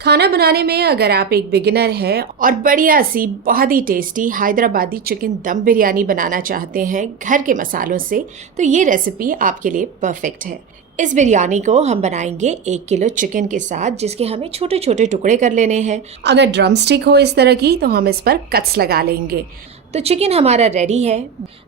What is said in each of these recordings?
खाना बनाने में अगर आप एक बिगिनर हैं और बढ़िया सी बहुत ही टेस्टी हैदराबादी चिकन दम बिरयानी बनाना चाहते हैं घर के मसालों से, तो ये रेसिपी आपके लिए परफेक्ट है। इस बिरयानी को हम बनाएंगे 1 किलो चिकन के साथ, जिसके हमें छोटे छोटे टुकड़े कर लेने हैं। अगर ड्रम स्टिक हो इस तरह की तो हम इस पर कट्स लगा लेंगे। तो चिकन हमारा रेडी है।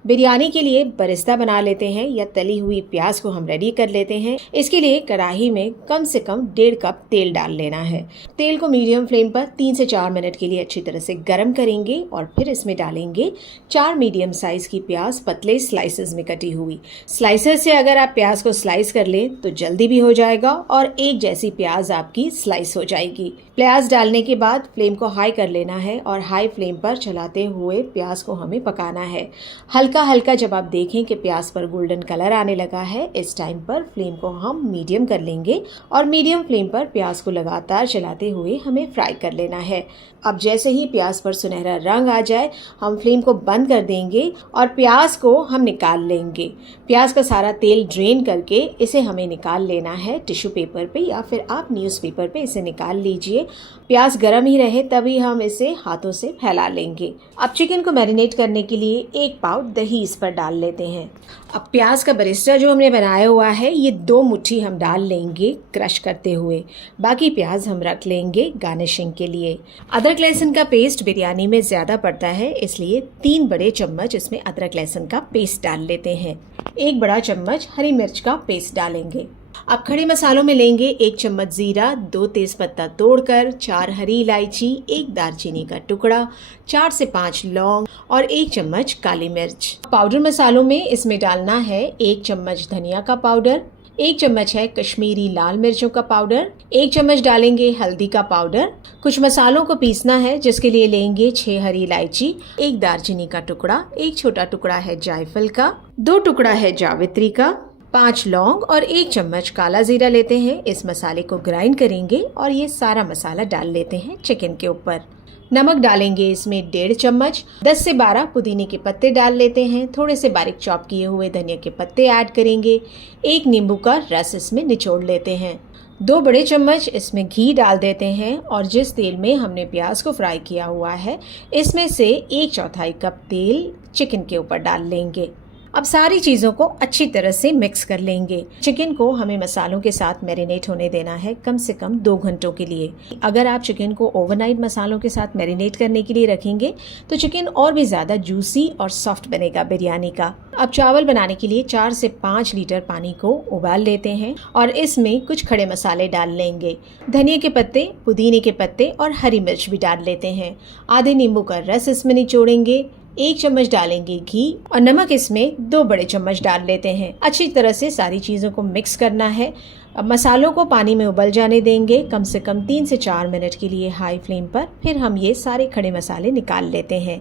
बिरयानी के लिए बरिस्ता बना लेते हैं या तली हुई प्याज को हम रेडी कर लेते हैं। इसके लिए कढ़ाई में कम से कम 1.5 कप तेल डाल लेना है। तेल को मीडियम फ्लेम पर 3 से 4 मिनट के लिए अच्छी तरह से गर्म करेंगे और फिर इसमें डालेंगे 4 मीडियम साइज की प्याज, पतले स्लाइसेस में कटी हुई। स्लाइसर से अगर आप प्याज को स्लाइस कर लें तो जल्दी भी हो जाएगा और एक जैसी प्याज आपकी स्लाइस हो जाएगी। प्याज डालने के बाद फ्लेम को हाई कर लेना है और हाई फ्लेम पर चलाते हुए प्याज को हमें पकाना है। हल्का हल्का जब आप देखें कि प्याज पर गोल्डन कलर आने लगा है, इस टाइम पर फ्लेम को हम मीडियम कर लेंगे और मीडियम फ्लेम पर प्याज को लगातार चलाते हुए हमें फ्राई कर लेना है। अब जैसे ही प्याज पर सुनहरा रंग आ जाए, हम फ्लेम को बंद कर देंगे और प्याज को हम निकाल लेंगे। प्याज का सारा तेल ड्रेन करके इसे हमें निकाल लेना है टिश्यू पेपर पे या फिर आप न्यूज़पेपर पे इसे निकाल लीजिए। प्याज गर्म ही रहे तभी हम इसे हाथों से फैला लेंगे। अब चिकन को मैरिनेट करने के लिए 1 पाव दही इस पर डाल लेते हैं। अब प्याज का बरिस्ता जो हमने बनाया हुआ है, ये 2 मुट्ठी हम डाल लेंगे क्रश करते हुए। बाकी प्याज हम रख लेंगे गार्निशिंग के लिए। अदरक लहसुन का पेस्ट बिरयानी में ज़्यादा पड़ता है, इसलिए 3 बड़े चम्मच इसमें अदरक लहसुन का पेस्ट डाल लेते हैं। 1 बड़ा चम्मच हरी मिर्च का पेस्ट डालेंगे। अब खड़े मसालों में लेंगे 1 चम्मच जीरा, 2 तेजपत्ता तोड़कर, 4 हरी इलायची, 1 दालचीनी का टुकड़ा, 4 से 5 लौंग और 1 चम्मच काली मिर्च। पाउडर मसालों में इसमें डालना है 1 चम्मच धनिया का पाउडर, 1 चम्मच है कश्मीरी लाल मिर्चों का पाउडर, 1 चम्मच डालेंगे हल्दी का पाउडर। कुछ मसालों को पीसना है, जिसके लिए लेंगे 6 हरी इलायची, 1 दालचीनी का टुकड़ा, 1 छोटा टुकड़ा है जायफल का, 2 टुकड़ा है जावित्री का, 5 लौंग और 1 चम्मच काला जीरा लेते हैं। इस मसाले को ग्राइंड करेंगे और ये सारा मसाला डाल लेते हैं चिकन के ऊपर। नमक डालेंगे इसमें 1.5 चम्मच, 10 से 12 पुदीने के पत्ते डाल लेते हैं। थोड़े से बारीक चॉप किए हुए धनिया के पत्ते ऐड करेंगे। 1 नींबू का रस इसमें निचोड़ लेते हैं। 2 बड़े चम्मच इसमें घी डाल देते हैं और जिस तेल में हमने प्याज को फ्राई किया हुआ है, इसमें से 1/4 कप तेल चिकन के ऊपर डाल लेंगे। अब सारी चीज़ों को अच्छी तरह से मिक्स कर लेंगे। चिकन को हमें मसालों के साथ मैरिनेट होने देना है कम से कम 2 घंटों के लिए। अगर आप चिकन को ओवरनाइट मसालों के साथ मैरिनेट करने के लिए रखेंगे तो चिकन और भी ज़्यादा जूसी और सॉफ्ट बनेगा बिरयानी का। अब चावल बनाने के लिए 4 से 5 लीटर पानी को उबाल लेते हैं और इसमें कुछ खड़े मसाले डाल लेंगे। धनिया के पत्ते, पुदीने के पत्ते और हरी मिर्च भी डाल लेते हैं। आधे नींबू का रस इसमें निचोड़ेंगे। 1 चम्मच डालेंगे घी और नमक इसमें 2 बड़े चम्मच डाल लेते हैं। अच्छी तरह से सारी चीज़ों को मिक्स करना है। अब मसालों को पानी में उबल जाने देंगे कम से कम 3 से 4 मिनट के लिए हाई फ्लेम पर। फिर हम ये सारे खड़े मसाले निकाल लेते हैं।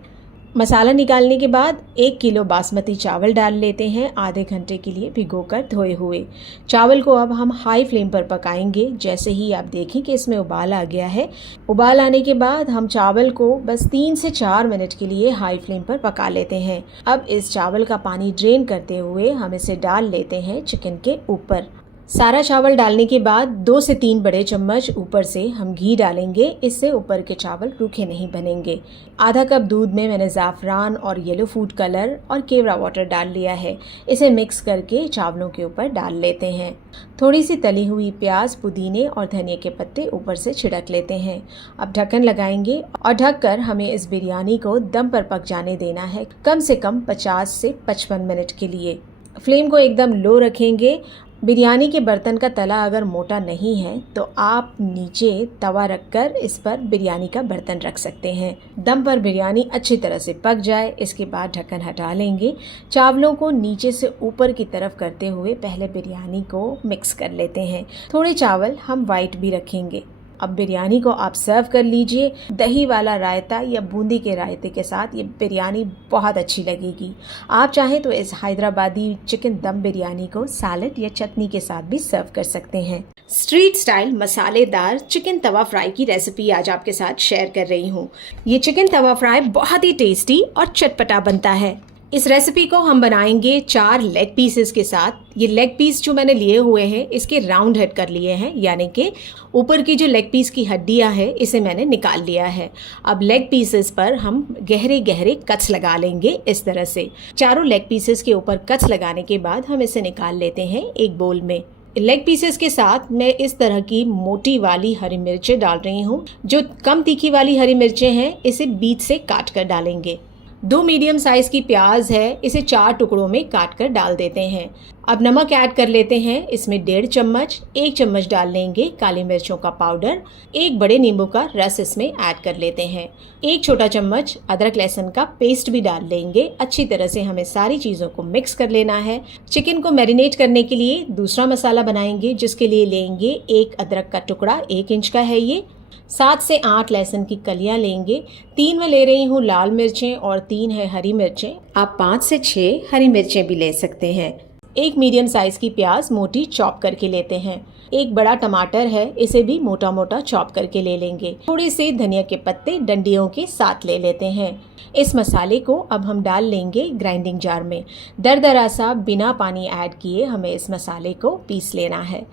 मसाला निकालने के बाद 1 किलो बासमती चावल डाल लेते हैं, आधे घंटे के लिए भिगोकर धोए हुए। चावल को अब हम हाई फ्लेम पर पकाएंगे। जैसे ही आप देखें कि इसमें उबाल आ गया है, उबाल आने के बाद हम चावल को बस 3 से 4 मिनट के लिए हाई फ्लेम पर पका लेते हैं। अब इस चावल का पानी ड्रेन करते हुए हम इसे डाल लेते हैं चिकन के ऊपर। सारा चावल डालने के बाद 2 से 3 बड़े चम्मच ऊपर से हम घी डालेंगे। इससे ऊपर के चावल रूखे नहीं बनेंगे। आधा कप दूध में मैंने ज़ाफ़रान और येलो फूड कलर और केवड़ा वाटर डाल लिया है। इसे मिक्स करके चावलों के ऊपर डाल लेते हैं। थोड़ी सी तली हुई प्याज, पुदीने और धनिया के पत्ते ऊपर से छिड़क लेते हैं। अब ढक्कन लगाएंगे और ढककर हमें इस बिरयानी को दम पर पक जाने देना है कम से कम 50 से 55 मिनट के लिए। फ्लेम को एकदम लो रखेंगे। बिरयानी के बर्तन का तला अगर मोटा नहीं है तो आप नीचे तवा रखकर इस पर बिरयानी का बर्तन रख सकते हैं। दम पर बिरयानी अच्छी तरह से पक जाए, इसके बाद ढक्कन हटा लेंगे। चावलों को नीचे से ऊपर की तरफ करते हुए पहले बिरयानी को मिक्स कर लेते हैं। थोड़े चावल हम वाइट भी रखेंगे। अब बिरयानी को आप सर्व कर लीजिए। दही वाला रायता या बूंदी के रायते के साथ ये बिरयानी बहुत अच्छी लगेगी। आप चाहें तो इस हैदराबादी चिकन दम बिरयानी को सैलेड या चटनी के साथ भी सर्व कर सकते हैं। स्ट्रीट स्टाइल मसालेदार चिकन तवा फ्राई की रेसिपी आज आपके साथ शेयर कर रही हूँ। ये चिकन तवा फ्राई बहुत ही टेस्टी और चटपटा बनता है। इस रेसिपी को हम बनाएंगे 4 लेग पीसेस के साथ। ये लेग पीस जो मैंने लिए हुए हैं इसके राउंड हेड कर लिए हैं, यानी कि ऊपर की जो लेग पीस की हड्डियां है इसे मैंने निकाल लिया है। अब लेग पीसेस पर हम गहरे गहरे कट्स लगा लेंगे इस तरह से। चारों लेग पीसेस के ऊपर कट्स लगाने के बाद हम इसे निकाल लेते हैं एक बोल में। लेग पीसेस के साथ मैं इस तरह की मोटी वाली हरी मिर्चें डाल रही हूँ। जो कम तीखी वाली हरी मिर्चें हैं इसे बीच से काट कर डालेंगे। 2 मीडियम साइज की प्याज है, इसे 4 टुकड़ों में काट कर डाल देते हैं। अब नमक ऐड कर लेते हैं, इसमें 1.5 चम्मच। 1 चम्मच डाल लेंगे काली मिर्चों का पाउडर। 1 बड़े नींबू का रस इसमें ऐड कर लेते हैं। 1 छोटा चम्मच अदरक लहसुन का पेस्ट भी डाल लेंगे। अच्छी तरह से हमें सारी चीज़ों को मिक्स कर लेना है। चिकन को मैरिनेट करने के लिए दूसरा मसाला बनाएंगे, जिसके लिए लेंगे 1 अदरक का टुकड़ा, 1 इंच का है ये। 7 से 8 लहसुन की कलियां लेंगे। 3 मैं ले रही हूँ लाल मिर्चें और 3 है हरी मिर्चें। आप 5 से 6 हरी मिर्चें भी ले सकते हैं। 1 मीडियम साइज की प्याज मोटी चॉप करके लेते हैं। 1 बड़ा टमाटर है, इसे भी मोटा मोटा चॉप करके ले लेंगे। थोड़े से धनिया के पत्ते डंडियों के साथ ले लेते हैं। इस मसाले को अब हम डाल लेंगे ग्राइंडिंग जार में। दरदरा सा बिना पानी ऐड किए हमें इस मसाले को पीस लेना है।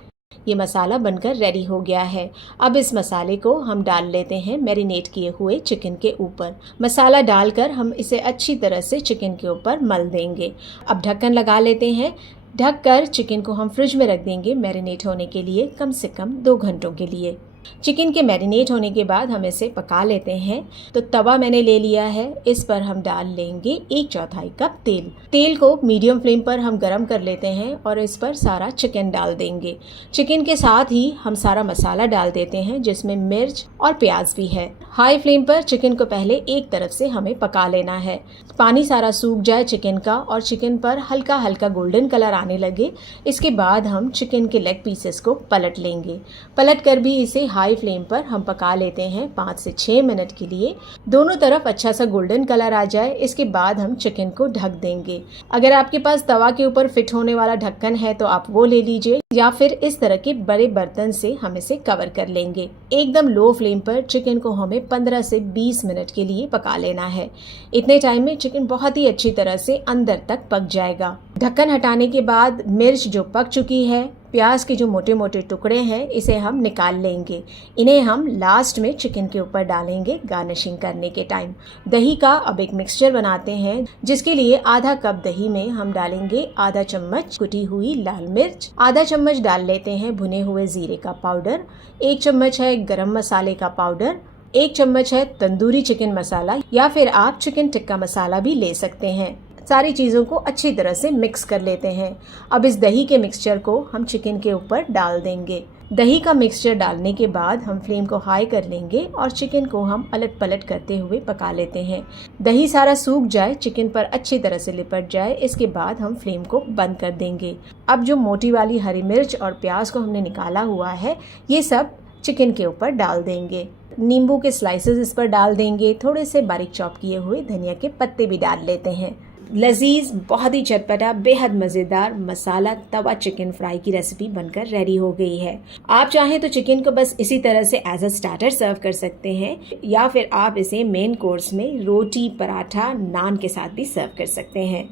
ये मसाला बनकर रेडी हो गया है। अब इस मसाले को हम डाल लेते हैं मैरिनेट किए हुए चिकन के ऊपर। मसाला डालकर हम इसे अच्छी तरह से चिकन के ऊपर मल देंगे। अब ढक्कन लगा लेते हैं। ढककर चिकन को हम फ्रिज में रख देंगे मैरिनेट होने के लिए कम से कम 2 घंटों के लिए। चिकन के मैरिनेट होने के बाद हम इसे पका लेते हैं। तो तवा मैंने ले लिया है, इस पर हम डाल लेंगे 1/4 कप तेल। तेल को मीडियम फ्लेम पर हम गरम कर लेते हैं और इस पर सारा चिकन डाल देंगे। चिकन के साथ ही हम सारा मसाला डाल देते हैं, जिसमें मिर्च और प्याज भी है। हाई फ्लेम पर चिकन को पहले एक तरफ से हमें पका लेना है। पानी सारा सूख जाए चिकन का और चिकन पर हल्का हल्का गोल्डन कलर आने लगे, इसके बाद हम चिकन के लेग पीसेस को पलट लेंगे। पलट कर भी इसे हाई फ्लेम पर हम पका लेते हैं 5 से 6 मिनट के लिए। दोनों तरफ अच्छा सा गोल्डन कलर आ जाए, इसके बाद हम चिकन को ढक देंगे। अगर आपके पास तवा के ऊपर फिट होने वाला ढक्कन है तो आप वो ले लीजिए, या फिर इस तरह के बड़े बर्तन से हम इसे कवर कर लेंगे। एकदम लो फ्लेम पर चिकन को हमें 15 से 20 मिनट के लिए पका लेना है। इतने टाइम में चिकन बहुत ही अच्छी तरह से अंदर तक पक जाएगा। ढक्कन हटाने के बाद मिर्च जो पक चुकी है, प्याज के जो मोटे मोटे टुकड़े हैं इसे हम निकाल लेंगे। इन्हें हम लास्ट में चिकन के ऊपर डालेंगे गार्निशिंग करने के टाइम। दही का अब एक मिक्सचर बनाते हैं, जिसके लिए आधा कप दही में हम डालेंगे आधा चम्मच कुटी हुई लाल मिर्च, आधा चम्मच डाल लेते हैं भुने हुए जीरे का पाउडर, 1 चम्मच है गरम मसाले का पाउडर, 1 चम्मच है तंदूरी चिकन मसाला, या फिर आप चिकन टिक्का मसाला भी ले सकते हैं। सारी चीज़ों को अच्छी तरह से मिक्स कर लेते हैं। अब इस दही के मिक्सचर को हम चिकन के ऊपर डाल देंगे। दही का मिक्सचर डालने के बाद हम फ्लेम को हाई कर लेंगे और चिकन को हम अलट पलट करते हुए पका लेते हैं। दही सारा सूख जाए, चिकन पर अच्छी तरह से लिपट जाए, इसके बाद हम फ्लेम को बंद कर देंगे। अब जो मोटी वाली हरी मिर्च और प्याज को हमने निकाला हुआ है, ये सब चिकन के ऊपर डाल देंगे। नींबू के स्लाइसेस इस पर डाल देंगे। थोड़े से बारीक चॉप किए हुए धनिया के पत्ते भी डाल लेते हैं। लजीज, बहुत ही चटपटा, बेहद मज़ेदार मसाला तवा चिकन फ्राई की रेसिपी बनकर रेडी हो गई है। आप चाहें तो चिकन को बस इसी तरह से एज अ स्टार्टर सर्व कर सकते हैं, या फिर आप इसे मेन कोर्स में रोटी, पराठा, नान के साथ भी सर्व कर सकते हैं।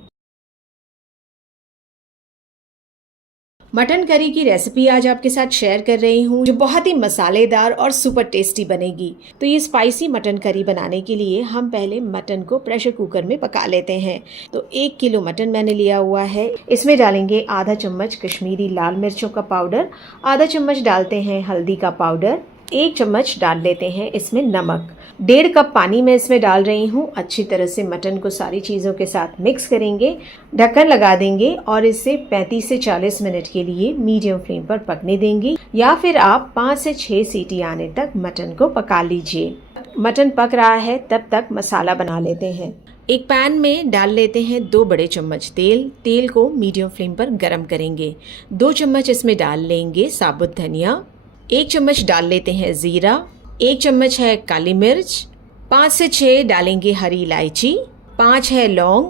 मटन करी की रेसिपी आज आपके साथ शेयर कर रही हूँ, जो बहुत ही मसालेदार और सुपर टेस्टी बनेगी। तो ये स्पाइसी मटन करी बनाने के लिए हम पहले मटन को प्रेशर कुकर में पका लेते हैं। तो 1 किलो मटन मैंने लिया हुआ है। इसमें डालेंगे आधा चम्मच कश्मीरी लाल मिर्चों का पाउडर, आधा चम्मच डालते हैं हल्दी का पाउडर, 1 चम्मच डाल लेते हैं इसमें नमक, 1.5 कप पानी मैं इसमें डाल रही हूँ। अच्छी तरह से मटन को सारी चीज़ों के साथ मिक्स करेंगे, ढक्कन लगा देंगे और इसे 35 से 40 मिनट के लिए मीडियम फ्लेम पर पकने देंगे, या फिर आप 5 से 6 सीटी आने तक मटन को पका लीजिए। मटन पक रहा है, तब तक मसाला बना लेते हैं। एक पैन में डाल लेते हैं 2 बड़े चम्मच तेल। तेल को मीडियम फ्लेम पर गरम करेंगे। 2 चम्मच इसमें डाल लेंगे साबुत धनिया, 1 चम्मच डाल लेते हैं जीरा, 1 चम्मच है काली मिर्च, 5 से 6 डालेंगे हरी इलायची, 5 है लौंग,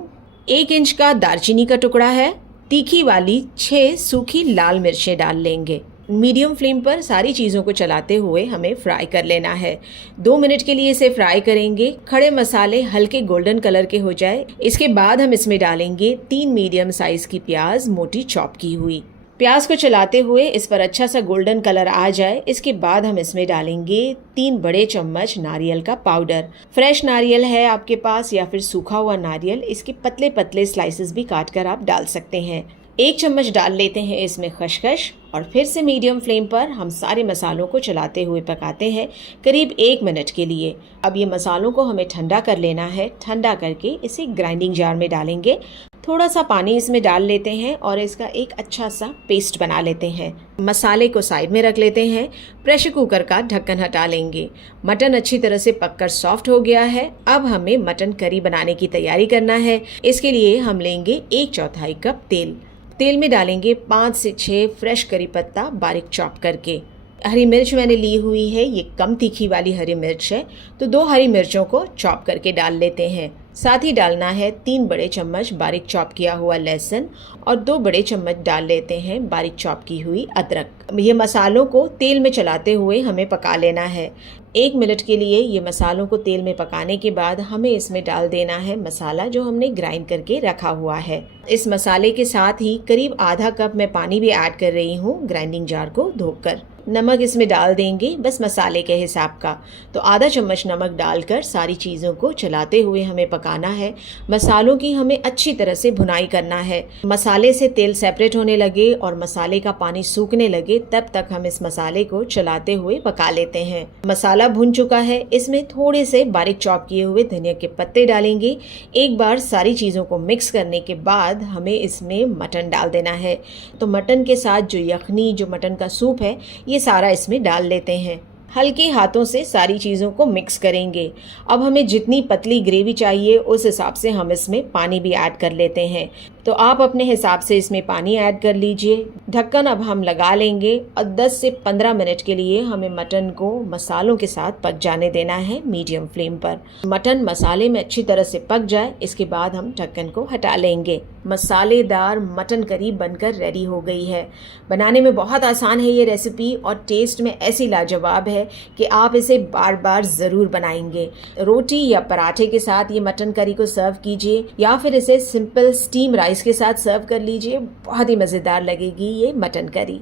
1 इंच का दालचीनी का टुकड़ा है, तीखी वाली 6 सूखी लाल मिर्चें डाल लेंगे। मीडियम फ्लेम पर सारी चीज़ों को चलाते हुए हमें फ्राई कर लेना है। 2 मिनट के लिए इसे फ्राई करेंगे। खड़े मसाले हल्के गोल्डन कलर के हो जाए, इसके बाद हम इसमें डालेंगे 3 मीडियम साइज़ की प्याज मोटी चॉप की हुई। प्याज को चलाते हुए इस पर अच्छा सा गोल्डन कलर आ जाए, इसके बाद हम इसमें डालेंगे 3 बड़े चम्मच नारियल का पाउडर। फ्रेश नारियल है आपके पास या फिर सूखा हुआ नारियल, इसके पतले पतले स्लाइसेस भी काट कर आप डाल सकते हैं। 1 चम्मच डाल लेते हैं इसमें खसखस और फिर से मीडियम फ्लेम पर हम सारे मसालों को चलाते हुए पकाते हैं करीब 1 मिनट के लिए। अब ये मसालों को हमें ठंडा कर लेना है। ठंडा करके इसे ग्राइंडिंग जार में डालेंगे। थोड़ा सा पानी इसमें डाल लेते हैं और इसका एक अच्छा सा पेस्ट बना लेते हैं। मसाले को साइड में रख लेते हैं। प्रेशर कुकर का ढक्कन हटा लेंगे। मटन अच्छी तरह से पककर सॉफ्ट हो गया है। अब हमें मटन करी बनाने की तैयारी करना है। इसके लिए हम लेंगे 1/4 कप तेल। तेल में डालेंगे 5 से 6 फ्रेश करी पत्ता बारीक चॉप करके। हरी मिर्च मैंने ली हुई है, ये कम तीखी वाली हरी मिर्च है, तो 2 हरी मिर्चों को चॉप करके डाल लेते हैं। साथ ही डालना है 3 बड़े चम्मच बारीक चॉप किया हुआ लहसुन और 2 बड़े चम्मच डाल लेते हैं बारीक चॉप की हुई अदरक। ये मसालों को तेल में चलाते हुए हमें पका लेना है। 1 मिनट के लिए ये मसालों को तेल में पकाने के बाद हमें इसमें डाल देना है मसाला जो हमने ग्राइंड करके रखा हुआ है। इस मसाले के साथ ही करीब आधा कप मैं पानी भी ऐड कर रही हूँ ग्राइंडिंग जार को धोकर। नमक इसमें डाल देंगे बस मसाले के हिसाब का, तो आधा चम्मच नमक डालकर सारी चीज़ों को चलाते हुए हमें पकाना है। मसालों की हमें अच्छी तरह से भुनाई करना है। मसाले से तेल सेपरेट होने लगे और मसाले का पानी सूखने लगे तब तक हम इस मसाले को चलाते हुए पका लेते हैं। मसाला भुन चुका है, इसमें थोड़े से बारीक चॉप किए हुए धनिया के पत्ते डालेंगे। एक बार सारी चीज़ों को मिक्स करने के बाद हमें इसमें मटन डाल देना है। तो मटन के साथ जो यखनी, जो मटन का सूप है, ये सारा इसमें डाल लेते हैं। हल्के हाथों से सारी चीज़ों को मिक्स करेंगे। अब हमें जितनी पतली ग्रेवी चाहिए उस हिसाब से हम इसमें पानी भी ऐड कर लेते हैं, तो आप अपने हिसाब से इसमें पानी ऐड कर लीजिए। ढक्कन अब हम लगा लेंगे और 10 से 15 मिनट के लिए हमें मटन को मसालों के साथ पक जाने देना है मीडियम फ्लेम पर। मटन मसाले में अच्छी तरह से पक जाए, इसके बाद हम ढक्कन को हटा लेंगे। मसालेदार मटन करी बनकर रेडी हो गई है। बनाने में बहुत आसान है ये रेसिपी और टेस्ट में ऐसी लाजवाब है कि आप इसे बार बार ज़रूर बनाएंगे। रोटी या पराठे के साथ ये मटन करी को सर्व कीजिए या फिर इसे सिंपल स्टीम राइस के साथ सर्व कर लीजिए। बहुत ही मज़ेदार लगेगी ये मटन करी।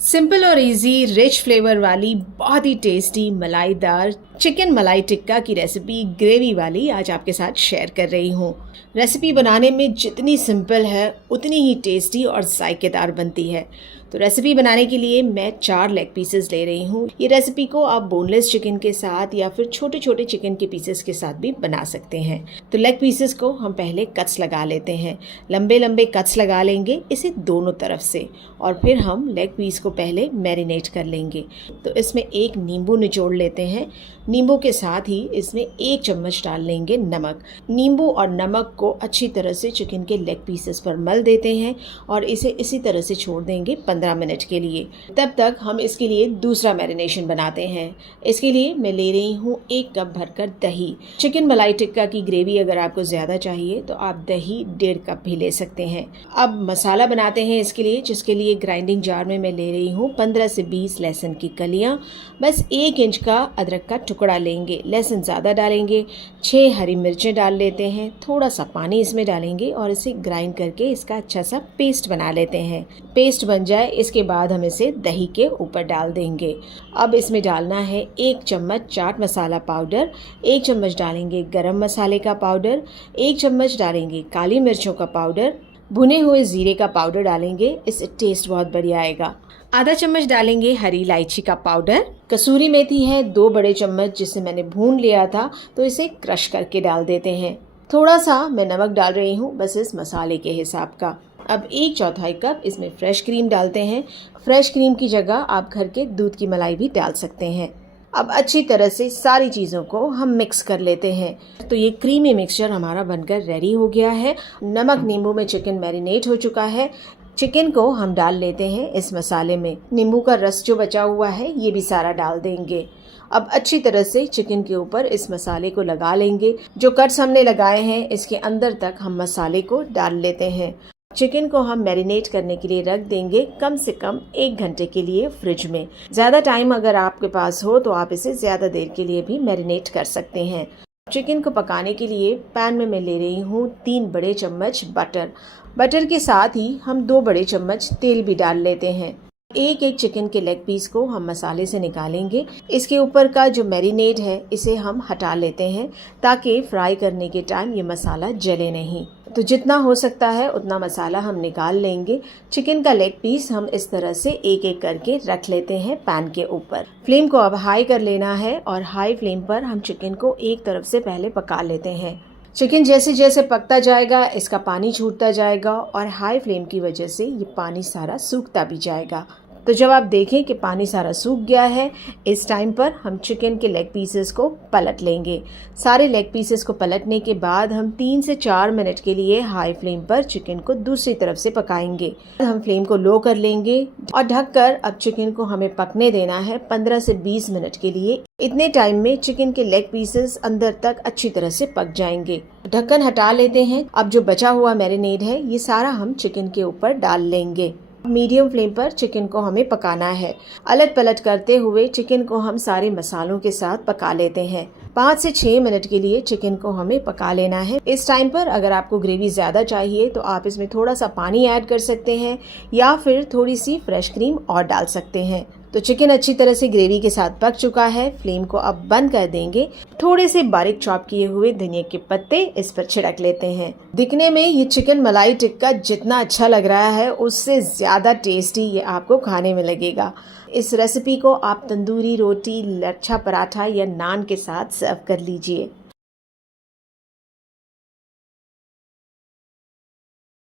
सिंपल और इजी रिच फ्लेवर वाली बहुत ही टेस्टी मलाईदार चिकन मलाई टिक्का की रेसिपी ग्रेवी वाली आज आपके साथ शेयर कर रही हूँ। रेसिपी बनाने में जितनी सिंपल है उतनी ही टेस्टी और जायकेदार बनती है। तो रेसिपी बनाने के लिए मैं 4 लेग पीसेस ले रही हूँ। ये रेसिपी को आप बोनलेस चिकन के साथ या फिर छोटे छोटे चिकन के पीसेस के साथ भी बना सकते हैं। तो लेग पीसेस को हम पहले कट्स लगा लेते हैं। लंबे लंबे कट्स लगा लेंगे इसे दोनों तरफ से, और फिर हम लेग पीस को पहले मैरिनेट कर लेंगे। तो इसमें 1 नींबू निचोड़ लेते हैं। नींबू के साथ ही इसमें 1 चम्मच डाल लेंगे नमक। नींबू और नमक को अच्छी तरह से चिकन के लेग पीसेस पर मल देते हैं और इसे इसी तरह से छोड़ देंगे 15 मिनट के लिए। तब तक हम इसके लिए दूसरा मैरिनेशन बनाते हैं। इसके लिए मैं ले रही हूँ 1 कप भरकर दही। चिकन मलाई टिक्का की ग्रेवी अगर आपको ज़्यादा चाहिए तो आप दही 1.5 कप भी ले सकते हैं। अब मसाला बनाते हैं इसके लिए, जिसके लिए ग्राइंडिंग जार में मैं ले रही हूँ 15 से 20 लहसुन की कलियाँ। बस 1 इंच का अदरक का टुकड़ा लेंगे। लहसुन ज़्यादा डालेंगे। 6 हरी मिर्चें डाल लेते हैं। थोड़ा सा पानी इसमें डालेंगे और इसे ग्राइंड करके इसका अच्छा सा पेस्ट बना लेते हैं। पेस्ट बन जाए इसके बाद हम इसे दही के ऊपर डाल देंगे। अब इसमें डालना है 1 चम्मच चाट मसाला पाउडर, 1 चम्मच डालेंगे गरम मसाले का पाउडर, 1 चम्मच डालेंगे काली मिर्चों का पाउडर, भुने हुए जीरे का पाउडर डालेंगे, इससे टेस्ट बहुत बढ़िया आएगा। आधा चम्मच डालेंगे हरी इलायची का पाउडर। कसूरी मेथी है 2 बड़े चम्मच, जिसे मैंने भून लिया था, तो इसे क्रश करके डाल देते हैं। थोड़ा सा मैं नमक डाल रही हूँ बस इस मसाले के हिसाब का। अब 1/4 कप इसमें फ्रेश क्रीम डालते हैं। फ्रेश क्रीम की जगह आप घर के दूध की मलाई भी डाल सकते हैं। अब अच्छी तरह से सारी चीज़ों को हम मिक्स कर लेते हैं। तो ये क्रीमी मिक्सचर हमारा बनकर रेडी हो गया है। नमक नींबू में चिकन मैरिनेट हो चुका है। चिकन को हम डाल लेते हैं इस मसाले में। नींबू का रस जो बचा हुआ है ये भी सारा डाल देंगे। अब अच्छी तरह से चिकन के ऊपर इस मसाले को लगा लेंगे। जो कट्स हमने लगाए हैं इसके अंदर तक हम मसाले को डाल लेते हैं। चिकन को हम मैरिनेट करने के लिए रख देंगे कम से कम 1 घंटे के लिए फ्रिज में। ज़्यादा टाइम अगर आपके पास हो तो आप इसे ज़्यादा देर के लिए भी मैरिनेट कर सकते हैं। चिकन को पकाने के लिए पैन में मैं ले रही हूँ 3 बड़े चम्मच बटर। बटर के साथ ही हम 2 बड़े चम्मच तेल भी डाल लेते हैं। एक चिकन के लेग पीस को हम मसाले से निकालेंगे। इसके ऊपर का जो मैरिनेट है इसे हम हटा लेते हैं ताकि फ्राई करने के टाइम ये मसाला जले नहीं। तो जितना हो सकता है उतना मसाला हम निकाल लेंगे। चिकन का लेग पीस हम इस तरह से एक एक करके रख लेते हैं पैन के ऊपर। फ्लेम को अब हाई कर लेना है और हाई फ्लेम पर हम चिकन को एक तरफ से पहले पका लेते हैं। चिकन जैसे जैसे पकता जाएगा इसका पानी छूटता जाएगा और हाई फ्लेम की वजह से ये पानी सारा सूखता भी जाएगा। तो जब आप देखें कि पानी सारा सूख गया है, इस टाइम पर हम चिकन के लेग पीसेस को पलट लेंगे। सारे लेग पीसेस को पलटने के बाद हम 3 से 4 मिनट के लिए हाई फ्लेम पर चिकन को दूसरी तरफ से पकाएंगे। हम फ्लेम को लो कर लेंगे और ढककर अब चिकन को हमें पकने देना है 15 से 20 मिनट के लिए। इतने टाइम में चिकन के लेग पीसेस अंदर तक अच्छी तरह से पक जाएंगे। ढक्कन हटा लेते हैं। अब जो बचा हुआ मैरिनेट है ये सारा हम चिकन के ऊपर डाल लेंगे। मीडियम फ्लेम पर चिकन को हमें पकाना है। अलट पलट करते हुए चिकन को हम सारे मसालों के साथ पका लेते हैं। 5 से 6 मिनट के लिए चिकन को हमें पका लेना है। इस टाइम पर अगर आपको ग्रेवी ज़्यादा चाहिए तो आप इसमें थोड़ा सा पानी ऐड कर सकते हैं या फिर थोड़ी सी फ्रेश क्रीम और डाल सकते हैं। तो चिकन अच्छी तरह से ग्रेवी के साथ पक चुका है। फ्लेम को अब बंद कर देंगे। थोड़े से बारीक चॉप किए हुए धनिया के पत्ते इस पर छिड़क लेते हैं। दिखने में ये चिकन मलाई टिक्का जितना अच्छा लग रहा है उससे ज़्यादा टेस्टी ये आपको खाने में लगेगा। इस रेसिपी को आप तंदूरी रोटी, लच्छा पराठा या नान के साथ सर्व कर लीजिए।